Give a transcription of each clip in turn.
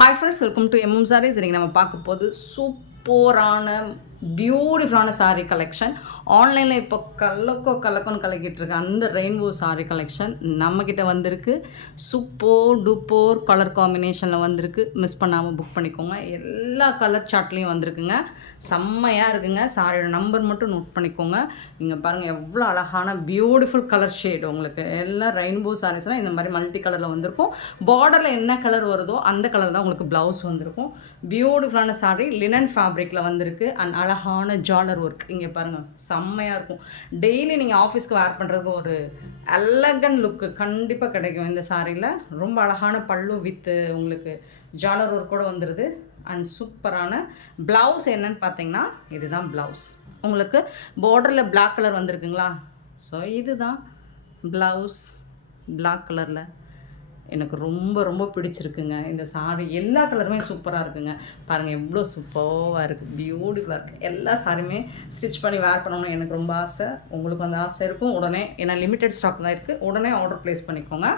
Hi friends, welcome to MM Sarees. இன்னைக்கு நம்ம பார்க்க போது சூப்பரான பியூட்டிஃபுல்லான சாரீ கலெக்ஷன். ஆன்லைனில் இப்போ கலக்கோன்னு கலக்கிட்டு இருக்க அந்த ரெயின்போ சாரீ கலெக்ஷன் நம்மக்கிட்ட வந்திருக்கு. சூப்பர் டூப்பர் கலர் காம்பினேஷனில் வந்திருக்கு. மிஸ் பண்ணாமல் புக் பண்ணிக்கோங்க. எல்லா கலர் சார்ட்லேயும் வந்திருக்குங்க. செம்மையாக இருக்குங்க. சாரியோட நம்பர் மட்டும் நோட் பண்ணிக்கோங்க. நீங்கள் பாருங்கள் எவ்வளோ அழகான பியூட்டிஃபுல் கலர் ஷேடு உங்களுக்கு. எல்லாம் ரெயின்போ சாரீஸ்லாம் இந்த மாதிரி மல்டி கலரில் வந்திருக்கும். பார்டரில் என்ன கலர் வருதோ அந்த கலர் தான் உங்களுக்கு ப்ளவுஸ் வந்திருக்கும். பியூட்டிஃபுல்லான சாரீ லினன் ஃபேப்ரிக்கில் வந்திருக்கு. அண்ட் அழகான ஜாலர் ஒர்க் இங்கே பாருங்கள் செம்மையாக இருக்கும். டெய்லி நீங்கள் ஆஃபீஸ்க்கு வேர் பண்ணுறதுக்கு ஒரு எலகன்ட் லுக்கு கண்டிப்பாக கிடைக்கும் இந்த சாரியில். ரொம்ப அழகான பல்லு வித்து உங்களுக்கு ஜாலர் ஒர்க்கோடு வந்துடுது. அண்ட் சூப்பரான ப்ளவுஸ் என்னன்னு பார்த்தீங்கன்னா இதுதான் ப்ளவுஸ். உங்களுக்கு பார்டரில் பிளாக் கலர் வந்திருக்குங்களா? ஸோ இதுதான் ப்ளவுஸ் பிளாக் கலரில். எனக்கு ரொம்ப பிடிச்சிருக்குங்க இந்த சாரி. எல்லா கலருமே சூப்பராக இருக்குங்க. பாருங்கள் எவ்வளோ சூப்பராக இருக்குது, பியூட்டிஃபுல்லாக இருக்குது. எல்லா சாரியுமே ஸ்டிச் பண்ணி வேர் பண்ணணும்னு எனக்கு ரொம்ப ஆசை. உங்களுக்கு அந்த ஆசை இருக்கும். உடனே ஏன்னா லிமிட்டட் ஸ்டாக் தான் இருக்குது. உடனே ஆர்டர் ப்ளேஸ் பண்ணிக்கோங்க.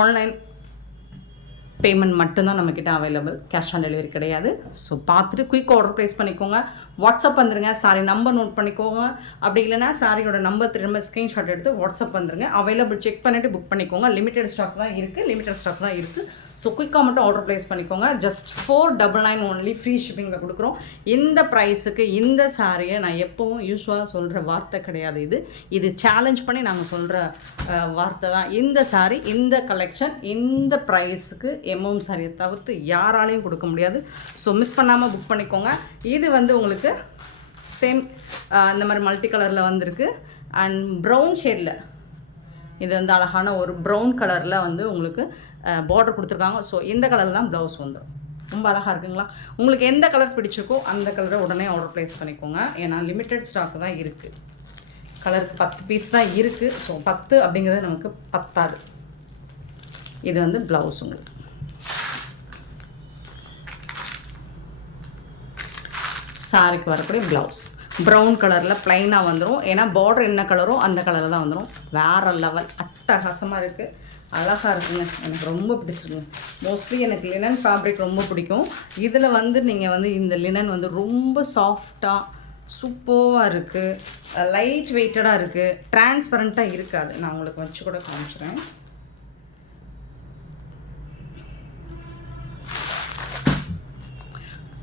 ஆன்லைன் பேமெண்ட் மட்டும்தான் நம்மக்கிட்ட அவைலபிள். கேஷ் ஆன் டெலிவரி கிடையாது. ஸோ பார்த்துட்டு குயிக் ஆர்டர் ப்ளேஸ் பண்ணிக்கோங்க. வாட்ஸ்அப் வந்துடுங்க. சாரி நம்பர் நோட் பண்ணிக்கோங்க. அப்படி இல்லைனா சாரியோட நம்பர் திரும்ப ஸ்க்ரீன்ஷாட் எடுத்து வாட்ஸ்அப் வந்துடுங்க. அவைலபிள் செக் பண்ணிவிட்டு புக் பண்ணிக்கோங்க. லிமிட்டட் ஸ்டாக் தான் இருக்குது. ஸோ குயிக்காக மட்டும் ஆர்டர் ப்ளேஸ் பண்ணிக்கோங்க. ஜஸ்ட் 499 ஒன்லி ஃப்ரீ ஷிப்பிங்கில் கொடுக்குறோம். இந்த ப்ரைஸுக்கு இந்த சாரியை நான் எப்போவும் யூஸ்வலாக சொல்கிற வார்த்தை கிடையாது. இது சேலஞ்ச் பண்ணி நாங்கள் சொல்கிற வார்த்தை தான். இந்த சாரி, இந்த கலெக்ஷன், இந்த ப்ரைஸுக்கு எம்எம் சாரியை தவிர்த்து யாராலையும் கொடுக்க முடியாது. ஸோ மிஸ் பண்ணாமல் புக் பண்ணிக்கோங்க. இது உங்களுக்கு சேம் இந்த மாதிரி மல்டி கலரில் வந்திருக்கு. அண்ட் ப்ரௌன் ஷேடில் இது அழகான ஒரு ப்ரௌன் கலரில் உங்களுக்கு பார்டர் கொடுத்துருக்காங்க. ஸோ இந்த கலரில் தான் ப்ளவுஸ் வந்துடும். ரொம்ப அழகாக இருக்குங்களா? உங்களுக்கு எந்த கலர் பிடிச்சிருக்கோ அந்த கலரை உடனே ஆர்டர் ப்ளேஸ் பண்ணிக்கோங்க. ஏன்னா லிமிட்டட் ஸ்டாக் தான் இருக்குது. கலருக்கு 10 பீஸ் தான் இருக்குது. ஸோ 10 அப்படிங்கிறது நமக்கு பத்தாது. இது ப்ளவுஸ் உங்களுக்கு. சாரிக்கு வரக்கூடிய ப்ளவுஸ் ப்ரௌன் கலரில் ப்ளைனாக வந்துடும். ஏன்னா பார்டர் என்ன கலரோ அந்த கலரில் தான் வந்துடும். வேறு லெவல் அட்டகாசமாக இருக்குது. அழகாக இருக்குங்க. எனக்கு ரொம்ப பிடிச்சிருக்குங்க. மோஸ்ட்லி எனக்கு லினன் ஃபேப்ரிக் ரொம்ப பிடிக்கும். இதில் நீங்கள் இந்த லினன் ரொம்ப சாஃப்டாக சூப்பராக இருக்குது. லைட் வெயிட்டடாக இருக்குது. டிரான்ஸ்பரண்ட்டாக இருக்காது. நான் உங்களுக்கு வச்சு கூட காமிச்சிடுறேன்.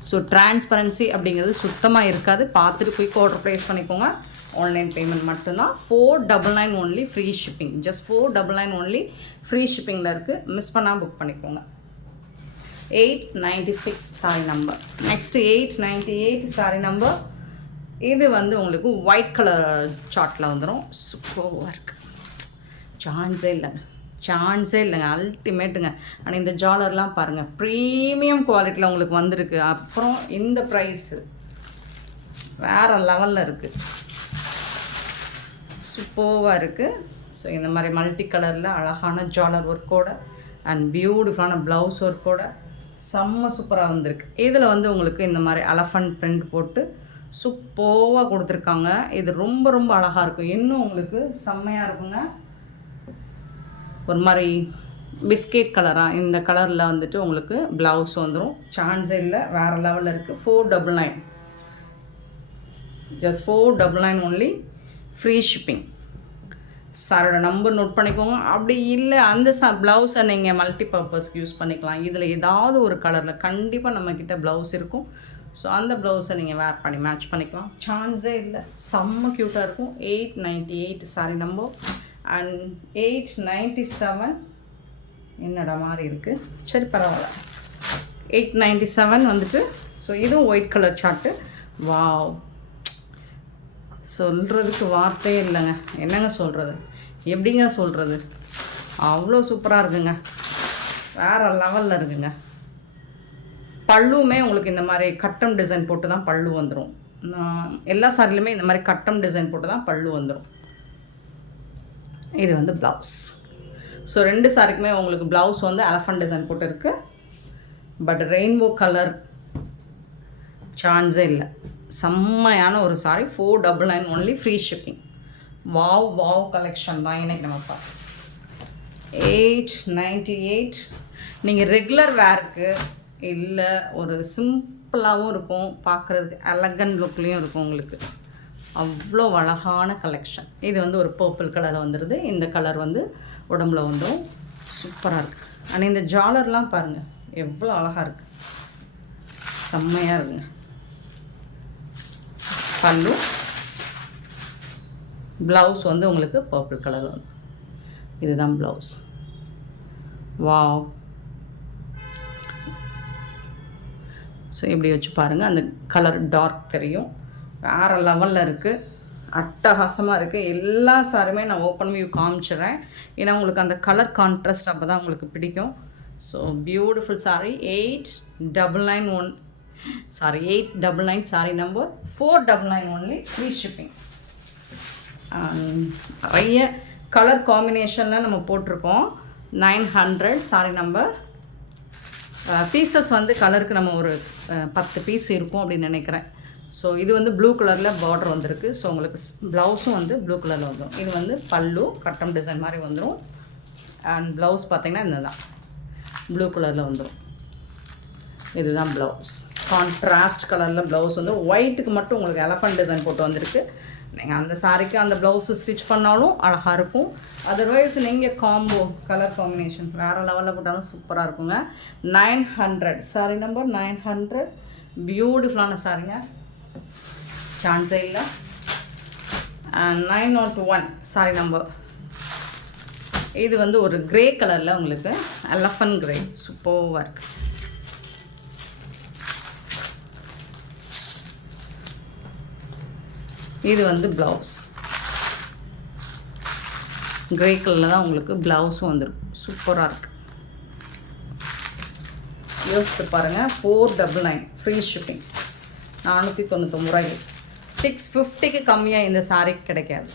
ஸோ டிரான்ஸ்பரன்சி அப்படிங்கிறது சுத்தமாக இருக்காது. பார்த்துட்டு குயிக் ஆர்டர் ப்ளேஸ் பண்ணிக்கோங்க. ஆன்லைன் பேமெண்ட் மட்டும்தான். 499 only free shipping. Just 499 only free ஷிப்பிங்கில் இருக்குது. மிஸ் பண்ணால் புக் பண்ணிக்கோங்க. 896 sari number. Next 898 sari number. இது உங்களுக்கு ஒயிட் கலர் சார்ட்டில் வந்துடும். சூப்பராக இருக்குது. சான்ஸே இல்லைங்க. அல்டிமேட்டுங்க. ஆனால் இந்த ஜாலர்லாம் பாருங்கள் ப்ரீமியம் குவாலிட்டியில் உங்களுக்கு வந்திருக்கு. அப்புறம் இந்த ப்ரைஸு வேறு லெவலில் இருக்குது. சூப்பராக இருக்குது. ஸோ இந்த மாதிரி மல்டி கலரில் அழகான ஜாலர் ஒர்க்கோட அண்ட் பியூட்டிஃபுல்லான ப்ளவுஸ் ஒர்க்கோட செம்ம சூப்பராக வந்திருக்கு. இதில் உங்களுக்கு இந்த மாதிரி எலஃபண்ட் பிரிண்ட் போட்டு சூப்பராக கொடுத்துருக்காங்க. இது ரொம்ப அழகாக இருக்கும். இன்னும் உங்களுக்கு செம்மையாக இருக்குங்க. ஒரு மாதிரி பிஸ்கெட் கலராக இந்த கலரில் உங்களுக்கு ப்ளவுஸ் வந்துடும். சான்ஸே இல்லை. வேறு லெவலில் இருக்குது. 499. Just 499 only free shipping. சாரோட நம்பர் நோட் பண்ணிக்கோங்க. அப்படி இல்லை அந்த ப்ளவுஸை நீங்கள் மல்டி பர்பஸ்க்கு யூஸ் பண்ணிக்கலாம். இதில் ஏதாவது ஒரு கலரில் கண்டிப்பாக நம்மக்கிட்ட ப்ளவுஸ் இருக்கும். ஸோ அந்த ப்ளவுஸை நீங்கள் வேர் பண்ணி மேட்ச் பண்ணிக்கலாம். சான்ஸே இல்லை. செம்ம க்யூட்டாக இருக்கும். 898 சாரி நம்பர். அண்ட் 897 என்னடா மாதிரி இருக்குது. சரி பரவாயில்ல. 897 ஸோ இதுவும் ஒயிட் கலர் சார்ட்டு. வாவ், சொல்கிறதுக்கு வார்த்தையே இல்லைங்க. என்னங்க சொல்கிறது, எப்படிங்க சொல்கிறது, அவ்வளோ சூப்பராக இருக்குங்க. வேறு லெவலில் இருக்குங்க. பல்லுமே உங்களுக்கு இந்த மாதிரி கட்டம் டிசைன் போட்டு தான் பல்லு வந்துடும். எல்லா சாரிலையுமே இந்த மாதிரி கட்டம் டிசைன் போட்டு தான் பல்லு வந்துடும். இது ப்ளவுஸ். ஸோ 2 சாரிக்குமே உங்களுக்கு ப்ளவுஸ் எலஃபண்ட் டிசைன் போட்டு இருக்குது. பட் ரெயின்போ கலர் சான்ஸே இல்லை. செம்மையான ஒரு sorry. 499 only free shipping. Wow collection தான் இன்றைக்கி நம்ம பார்ப்போம். 898 நீங்கள் ரெகுலர் வேருக்கு இல்லை ஒரு சிம்பிளாகவும் இருக்கும், பார்க்குறதுக்கு எலகண்ட் லுக்லேயும் இருக்கும் உங்களுக்கு. அவ்வளோ அழகான கலெக்ஷன். இது வந்து ஒரு பர்பிள் கலரில் வந்துடுது. இந்த கலர் வந்து உடம்புல வந்துடும். சூப்பராக இருக்குது. ஆனால் இந்த ஜாலர்லாம் பாருங்கள் எவ்வளோ அழகாக இருக்குது, செம்மையாக இருக்குங்க. பல்லு, ப்ளவுஸ் வந்து உங்களுக்கு பர்பிள் கலர் வந்து, இதுதான் ப்ளவுஸ். வாவ். ஸோ இப்படி வச்சு பாருங்கள், அந்த கலர் டார்க் தெரியும். வேறு லெவலில் இருக்குது, அட்டகாசமாக இருக்குது. எல்லா சாரியுமே நான் ஓப்பன் வியூ காமிச்சிடுறேன், ஏன்னா உங்களுக்கு அந்த கலர் கான்ட்ராஸ்ட் அப்போ தான் உங்களுக்கு பிடிக்கும். So beautiful sorry. 899 sorry number 499 only, free shipping. நிறைய கலர் காம்பினேஷனில் நம்ம போட்டிருக்கோம். 900 சாரி நம்பர். பீசஸ் வந்து கலருக்கு நம்ம ஒரு 10 பீஸ் இருக்கும் அப்படின்னு நினைக்கிறேன். ஸோ இது வந்து ப்ளூ கலரில் பார்டர் வந்திருக்கு. ஸோ உங்களுக்கு ப்ளவுஸும் வந்து ப்ளூ கலரில் வந்துடும். இது வந்து பல்லு கட்டம் டிசைன் மாதிரி வந்துடும். அண்ட் ப்ளவுஸ் பார்த்திங்கன்னா இந்த தான் ப்ளூ கலரில் வந்துடும். இதுதான் ப்ளவுஸ். கான்ட்ராஸ்ட் கலரில் ப்ளவுஸ் வந்து ஒயிட்டுக்கு மட்டும் உங்களுக்கு எலஃபண்ட் டிசைன் போட்டு வந்திருக்கு. நீங்கள் அந்த சாரிக்கு அந்த ப்ளவுஸு ஸ்டிச் பண்ணாலும் அழகாக இருக்கும். அதர்வைஸ் நீங்கள் காம்போ கலர் காம்பினேஷன் வேறு லெவலில் போட்டாலும் சூப்பராக இருக்குங்க. 900 சாரி நம்பர் 900. பியூட்டிஃபுல்லான சாரிங்க, சான்ஸே இல்லை. 901 சாரி நம்பர். இது வந்து ஒரு கிரே கலரில் உங்களுக்கு எலஃபண்ட் கிரே சூப்பராக இருக்குது. இது வந்து ப்ளவுஸ் கிரே கலரில் தான் உங்களுக்கு ப்ளவுஸும் வந்துடும். சூப்பராக இருக்குது. யோசித்து பாருங்கள். 499 ஃப்ரீ ஷிப்பிங். 499 ரூபாய். 650க்கு கம்மியாக இந்த சாரீ கிடைக்காது.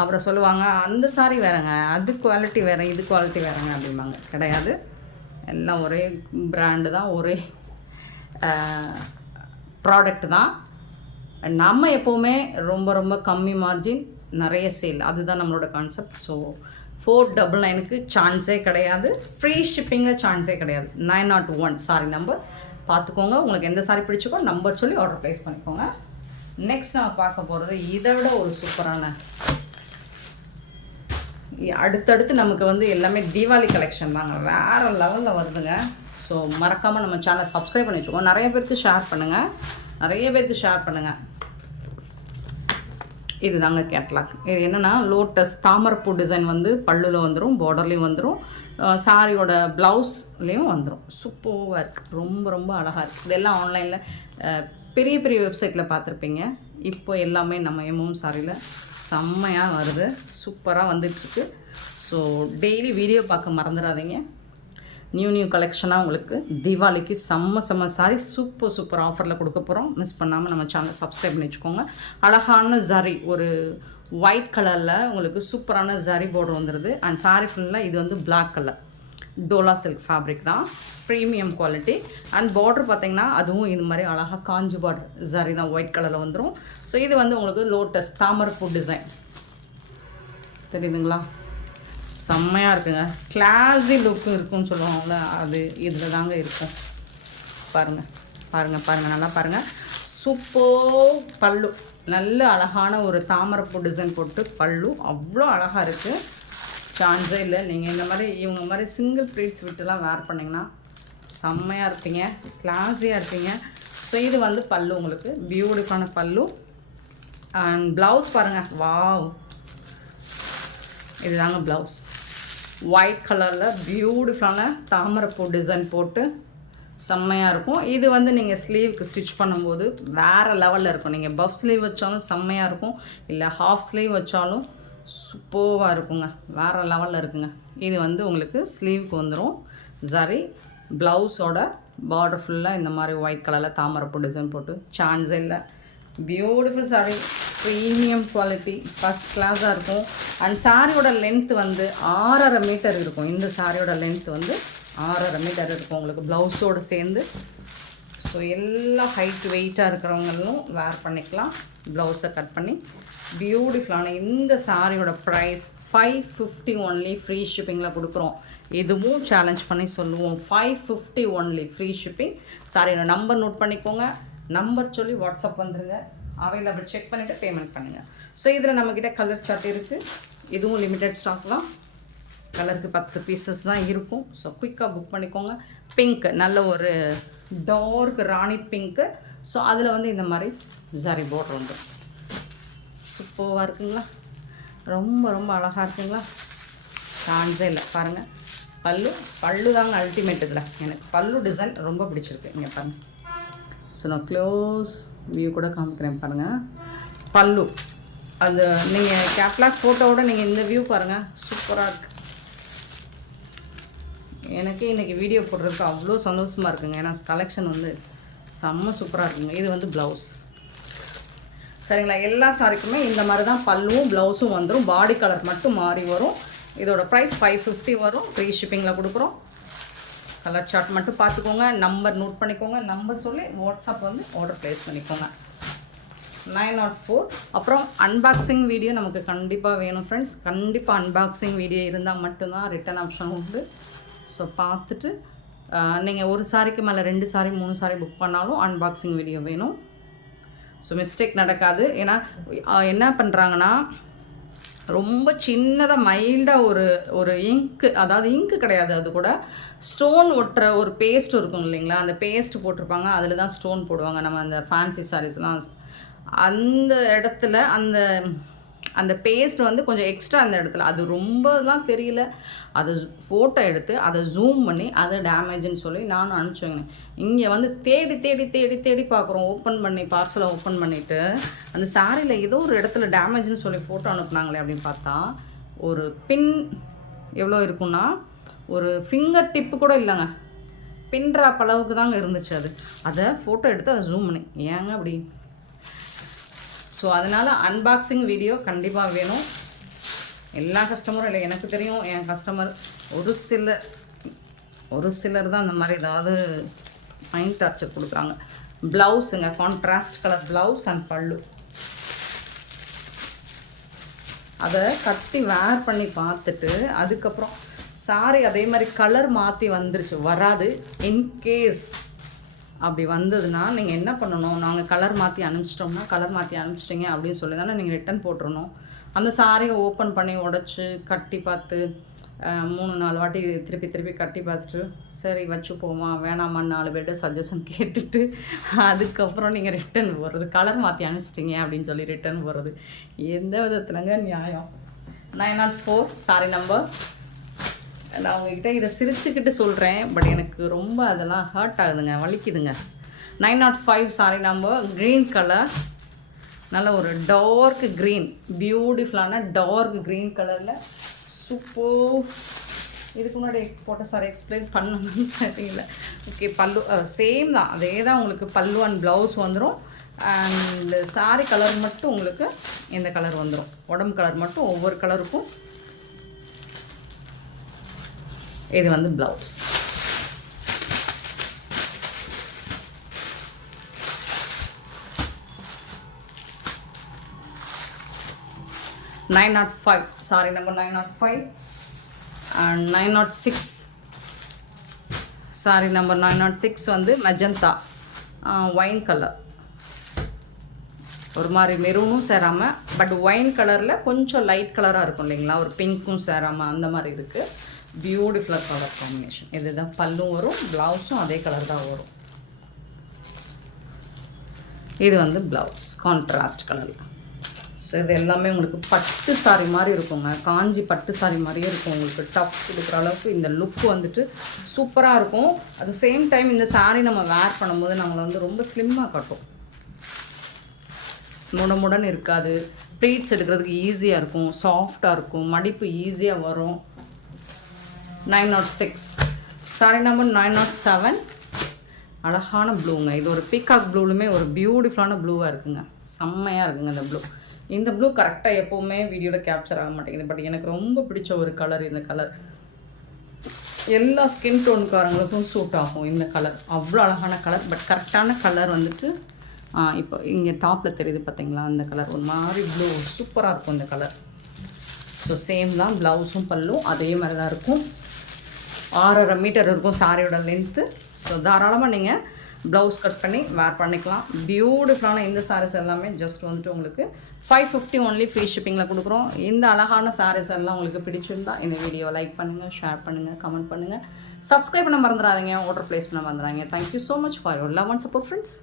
அப்புறம் சொல்லுவாங்க அந்த சாரீ வேறுங்க, அது குவாலிட்டி வேறு, இது குவாலிட்டி வேறுங்க அப்படிம்பாங்க. கிடையாது, எல்லாம் ஒரே பிராண்டு தான், ஒரே ப்ராடக்ட் தான். நம்ம எப்போவுமே ரொம்ப ரொம்ப கம்மி மார்ஜின், நிறைய சேல், அதுதான் நம்மளோட கான்செப்ட். ஸோ 499க்கு சான்ஸே கிடையாது. ஃப்ரீ ஷிப்பிங்கில் சான்ஸே கிடையாது. 901 சாரி நம்பர் பார்த்துக்கோங்க. உங்களுக்கு எந்த சாரி பிடிச்சிக்கோ நம்பர் சொல்லி ஆர்டர் ப்ளேஸ் பண்ணிக்கோங்க. நெக்ஸ்ட் நம்ம பார்க்க போகிறது இதை விட ஒரு சூப்பரான, அடுத்தடுத்து நமக்கு வந்து எல்லாமே தீபாவளி கலெக்ஷன் தாங்க, வேறு லெவலில் வருதுங்க. ஸோ மறக்காமல் நம்ம சேனலை சப்ஸ்கிரைப் பண்ணி வச்சுக்கோங்க. நிறைய பேருக்கு ஷேர் பண்ணுங்கள். இது தாங்க கேட்லாக். இது என்னென்னா லோட்டஸ் தாமரைப்பூ டிசைன் வந்து பல்லுவில் வந்துடும், பார்டர்லேயும் வந்துடும், சாரியோட ப்ளவுஸ்லேயும் வந்துடும். சூப்பராக இருக்குது, ரொம்ப ரொம்ப அழகாக இருக்குது. இதெல்லாம் ஆன்லைனில் பெரிய பெரிய வெப்சைட்டில் பார்த்துருப்பீங்க. இப்போ எல்லாமே நம்ம எம்எம் சாரியில் செம்மையாக வருது, சூப்பராக வந்துட்டுருக்கு. ஸோ டெய்லி வீடியோ பார்க்க மறந்துடாதீங்க. நியூ கலெக்ஷனாக உங்களுக்கு தீபாவளிக்கு செம்ம சாரி சூப்பர் ஆஃபரில் கொடுக்க போகிறோம். மிஸ் பண்ணாமல் நம்ம சேனலை சப்ஸ்கிரைப் பண்ணி வச்சுக்கோங்க. அழகான ஜரி, ஒரு ஒயிட் கலரில் உங்களுக்கு சூப்பரான ஜரி பார்டர் வந்துடுது. அண்ட் சாரி ஃபுல்லாக இது வந்து பிளாக் கலர் டோலா சில்க் ஃபேப்ரிக் தான், ப்ரீமியம் குவாலிட்டி. அண்ட் பார்டர் பார்த்திங்கன்னா அதுவும் இது மாதிரி அழகாக காஞ்சி பார்டர் ஜரி தான், ஒயிட் கலரில் வந்துடும். ஸோ இது வந்து உங்களுக்கு லோட்டஸ் தாமரைப்பூ டிசைன் தெரியுதுங்களா, செம்மையாக இருக்குங்க. கிளாஸி லுக்கு இருக்குன்னு சொல்லுவாங்கள்ல, அது இதில் தாங்க இருக்கும். பாருங்கள் நல்லா பாருங்கள். சூப்பர் பல்லு, நல்ல அழகான ஒரு தாமரைப்பூ டிசைன் போட்டு பல்லு அவ்வளோ அழகாக இருக்குது, சான்ஸே இல்லை. நீங்கள் இந்த மாதிரி இவங்க மாதிரி சிங்கிள் ப்ளீட்ஸ் விட்டுலாம் வேர் பண்ணிங்கன்னா செம்மையாக இருப்பீங்க, கிளாஸியாக இருப்பீங்க. ஸோ இது வந்து பல்லு, உங்களுக்கு பியூட்டிஃபுல்லான பல்லு. அண்ட் ப்ளவுஸ் பாருங்கள், வாவ், இதுதாங்க ப்ளவுஸ். ஒயிட் கலரில் பியூட்டிஃபுல்லான தாமரைப்பூ டிசைன் போட்டு செம்மையாக இருக்கும். இது வந்து நீங்கள் ஸ்லீவுக்கு ஸ்டிச் பண்ணும்போது வேறு லெவலில் இருக்கும். நீங்கள் பஃப் ஸ்லீவ் வச்சாலும் செம்மையாக இருக்கும், இல்லை ஹாஃப் ஸ்லீவ் வச்சாலும் சூப்பராக இருக்குங்க, வேறு லெவலில் இருக்குங்க. இது வந்து உங்களுக்கு ஸ்லீவுக்கு வந்துடும் ஜரி. ப்ளவுஸோட பார்டர் ஃபுல்லாக இந்த மாதிரி ஒயிட் கலரில் தாமரைப்பூ டிசைன் போட்டு சான்ஸே இல்லை. Beautiful sari, premium quality, first கிளாஸாக இருக்கும். அண்ட் சாரியோட லென்த் வந்து 6.5 மீட்டர் இருக்கும். இந்த சாரியோட லென்த் வந்து 6.5 மீட்டர் இருக்கும் உங்களுக்கு ப்ளவுஸோடு சேர்ந்து. ஸோ எல்லா ஹைட் வெயிட்டாக இருக்கிறவங்களும் வேர் பண்ணிக்கலாம். ப்ளவுஸை கட் பண்ணி பியூட்டிஃபுல்லான இந்த சாரியோட ப்ரைஸ் 550 ஒன்லி ஃப்ரீ ஷிப்பிங்கில் கொடுக்குறோம். இதுவும் சேலஞ்ச் பண்ணி சொல்லுவோம். 550 ஒன்லி ஃப்ரீ ஷிப்பிங். சாரியோட நம்பர் நோட் பண்ணிக்கோங்க. நம்பர் சொல்லி வாட்ஸ்அப் வந்துடுங்க. அவைலபிள் செக் பண்ணிவிட்டு பேமெண்ட் பண்ணுங்கள். ஸோ இதில் நம்மக்கிட்ட கலர் சார்ட் இருக்குது. இதுவும் லிமிட்டட் ஸ்டாக் தான். கலருக்கு 10 பீசஸ் தான் இருக்கும். ஸோ குயிக்காக புக் பண்ணிக்கோங்க. பிங்க் நல்ல ஒரு டார்க் ராணி பிங்க்கு. ஸோ அதில் வந்து இந்த மாதிரி ஜரி போர்டர் உண்டு. சூப்பராக இருக்குங்களா? ரொம்ப ரொம்ப அழகாக இருக்குங்களா? சான்ஸே இல்லை. பாருங்கள், பல்லு தாங்க அல்டிமேட். இதில் எனக்கு பல்லு டிசைன் ரொம்ப பிடிச்சிருக்கு. இங்கே பாருங்கள். ஸோ நான் க்ளோஸ் வியூ கூட காமிக்கிறேன் பாருங்கள். பல்லு அது நீங்கள் கேட்லாக் ஃபோட்டோவோட நீங்கள் இந்த வியூ பாருங்கள், சூப்பராக இருக்குது. எனக்கே இன்றைக்கி வீடியோ போடுறதுக்கு அவ்வளோ சந்தோஷமாக இருக்குங்க. ஏன்னா கலெக்ஷன் வந்து செம்ம சூப்பராக இருக்குங்க. இது வந்து ப்ளவுஸ். சரிங்களா? எல்லா சாரிக்குமே இந்த மாதிரி தான் பல்லுவும் ப்ளவுஸும் வந்துடும். பாடி கலர் மட்டும் மாறி வரும். இதோட ப்ரைஸ் 550 வரும். ஃப்ரீ ஷிப்பிங்கில் கொடுக்குறோம். கலர் சார்ட் மட்டும் பார்த்துக்கோங்க. நம்பர் நோட் பண்ணிக்கோங்க. நம்பர் சொல்லி வாட்ஸ்அப் வந்து ஆர்டர் ப்ளேஸ் பண்ணிக்கோங்க. 904. அப்புறம் அன்பாக்சிங் வீடியோ நமக்கு கண்டிப்பாக வேணும் ஃப்ரெண்ட்ஸ். கண்டிப்பாக அன்பாக்சிங் வீடியோ இருந்தால் மட்டும்தான் ரிட்டன் ஆப்ஷன் உண்டு. ஸோ பார்த்துட்டு நீங்கள் ஒரு சாரிக்கு மேலே 2 சாரி 3 சாரி புக் பண்ணாலும் அன்பாக்சிங் வீடியோ வேணும். ஸோ மிஸ்டேக் நடக்காது. ஏன்னா என்ன பண்ணுறாங்கன்னா ரொம்ப சின்னதாக மைல்டாக ஒரு இங்க்கு, அதாவது இங்க்கு கிடையாது, அது கூட ஸ்டோன் ஒட்டுற ஒரு பேஸ்ட் இருக்கும் இல்லைங்களா? அந்த பேஸ்ட் போட்டிருப்பாங்க. அதில் தான் ஸ்டோன் போடுவாங்க. நம்ம அந்த ஃபேன்சி சாரீஸ்லாம் அந்த இடத்துல அந்த பேஸ்ட் வந்து கொஞ்சம் எக்ஸ்ட்ரா அந்த இடத்துல அது ரொம்பலாம் தெரியல. அதை ஃபோட்டோ எடுத்து அதை ஜூம் பண்ணி அதை டேமேஜ்னு சொல்லி நானும் அனுப்பிச்சுவேங்க. இங்கே வந்து தேடி தேடி தேடி தேடி பார்க்குறோம். ஓப்பன் பண்ணி பார்சலை ஓப்பன் பண்ணிவிட்டு அந்த சாரியில் ஏதோ ஒரு இடத்துல டேமேஜ்னு சொல்லி ஃபோட்டோ அனுப்புனாங்களே அப்படின்னு பார்த்தா ஒரு பின் எவ்வளோ இருக்குன்னா ஒரு ஃபிங்கர் டிப்பு கூட இல்லைங்க, பின் ட்ராப் அளவுக்கு தாங்க இருந்துச்சு. அதை ஃபோட்டோ எடுத்து அதை ஜூம் பண்ணி ஏங்க அப்படி. ஸோ அதனால் அன்பாக்சிங் வீடியோ கண்டிப்பாக வேணும். எல்லா கஸ்டமரும் இல்லை, எனக்கு தெரியும். என் கஸ்டமர் ஒரு சிலர் தான் அந்த மாதிரி ஏதாவது மைண்ட் டார்ச்சர் கொடுக்குறாங்க. ப்ளவுஸுங்க கான்ட்ராஸ்ட் கலர் ப்ளவுஸ் அண்ட் பல்லு. அதை கட்டி வேர் பண்ணி பார்த்துட்டு அதுக்கப்புறம் சாரி அதே மாதிரி கலர் மாற்றி வந்துருச்சு, வராது. இன்கேஸ் அப்படி வந்ததுன்னா நீங்கள் என்ன பண்ணணும், நாங்கள் கலர் மாற்றி அனுப்பிச்சிட்டோம்னா கலர் மாற்றி அனுப்பிச்சிட்டிங்க அப்படின்னு சொல்லி தானே நீங்கள் ரிட்டன் போட்டுருணும். அந்த சாரியை ஓப்பன் பண்ணி உடச்சி கட்டி பார்த்து 3-4 வாட்டி திருப்பி கட்டி பார்த்துட்டு சரி வச்சுப்போமா வேணாமான்னு 4 பேர்கிட்ட சஜஷன் கேட்டுட்டு அதுக்கப்புறம் நீங்கள் ரிட்டன் போடுறது, கலர் மாற்றி அனுப்பிச்சிட்டிங்க அப்படின்னு சொல்லி ரிட்டன் போடுறது எந்த விதத்துலங்க நியாயம்? 904 சாரி நம்பர். நான் உங்ககிட்ட இதை சிரிச்சுக்கிட்டு சொல்கிறேன், பட் எனக்கு ரொம்ப அதெல்லாம் ஹர்ட் ஆகுதுங்க, வலிக்குதுங்க. 905 சாரி நம்பர். க்ரீன் கலர், நல்ல ஒரு டார்க் க்ரீன், பியூட்டிஃபுல்லான டார்க் க்ரீன் கலரில் சூப்பர். இதுக்கு முன்னாடி போட்ட சாரி எக்ஸ்பிளைன் பண்ணணும்னு தெரியல. ஓகே, பல்லு சேம் தான், அதே தான். உங்களுக்கு பல்லு அண்ட் ப்ளவுஸ் வந்துடும். அண்ட் சாரி கலர் மட்டும் உங்களுக்கு இந்த கலர் வந்துடும். உடம்பு கலர் மட்டும் ஒவ்வொரு கலருக்கும். இது வந்து blouse. (905) sorry number 905 and 906 sorry number 906 வந்து மெஜந்தா ஒயின் கலர். ஒரு மாதிரி மெரூனும் சேராமல் பட் ஒயின் கலரில் கொஞ்சம் லைட் கலராக இருக்கும் இல்லைங்களா, ஒரு பிங்க்கும் சேராமல் அந்த மாதிரி இருக்குது. பியூட்டிஃபுல்லாக கலர் காம்பினேஷன். இதுதான் பல்லும் வரும், ப்ளவுஸும் அதே கலர் தான் வரும். இது வந்து ப்ளவுஸ் கான்ட்ராஸ்ட் கலரில். ஸோ இது எல்லாமே உங்களுக்கு பட்டு சாரி மாதிரி இருக்குங்க, காஞ்சி பட்டு சாரி மாதிரியே இருக்கும். உங்களுக்கு டஃப் கொடுக்குற அளவுக்கு இந்த லுக் வந்துட்டு சூப்பராக இருக்கும். அட் த சேம் டைம் இந்த சாரி நம்ம வேர் பண்ணும்போது நம்மளை வந்து ரொம்ப ஸ்லிம்மாக காட்டும், முடமுடன் இருக்காது. ப்ளீட்ஸ் எடுக்கிறதுக்கு ஈஸியாக இருக்கும், சாஃப்டாக இருக்கும், மடிப்பு ஈஸியாக வரும். 906 சாரி நம்பர் 907 அழகான ப்ளூங்க. இது ஒரு பீகாக் ப்ளூலுமே ஒரு பியூட்டிஃபுல்லான ப்ளூவாக இருக்குங்க, செம்மையாக இருக்குங்க இந்த ப்ளூ. இந்த ப்ளூ கரெக்டாக எப்போவுமே வீடியோவில் கேப்சர் ஆக மாட்டேங்குது, பட் எனக்கு ரொம்ப பிடிச்ச ஒரு கலர் இந்த கலர். எல்லா ஸ்கின் டோனுக்காரங்களுக்கும் சூட் ஆகும் இந்த கலர், அவ்வளோ அழகான கலர். பட் கரெக்டான கலர் வந்துட்டு இப்போ இங்கே டாப்பில் தெரியுது பார்த்தீங்களா, அந்த கலர் ஒரு மாதிரி ப்ளூ சூப்பராக இருக்கும் இந்த கலர். ஸோ சேம் தான் ப்ளவுஸும் பல்லும் அதே மாதிரி தான் இருக்கும். 6.5 மீட்டர் இருக்கும் சாரியோட லென்த்து. ஸோ தாராளமாக நீங்கள் ப்ளவுஸ் கட் பண்ணி வேர் பண்ணிக்கலாம். பியூட்டிஃபுல்லான இந்த சாரீஸ் எல்லாமே ஜஸ்ட் வந்துட்டு உங்களுக்கு 550 ஒன்லி ஃப்ரீ ஷிப்பிங்கில் கொடுக்குறோம். இந்த அழகான சாரீஸ் எல்லாம் உங்களுக்கு பிடிச்சிருந்தா இந்த வீடியோவை லைக் பண்ணுங்கள், ஷேர் பண்ணுங்கள், கமெண்ட் பண்ணுங்கள், சப்ஸ்கிரைப் பண்ண மறந்துடாதீங்க, ஆர்டர் ப்ளேஸ் பண்ண மறந்துடாதீங்க. Thank you so much for your love and support friends.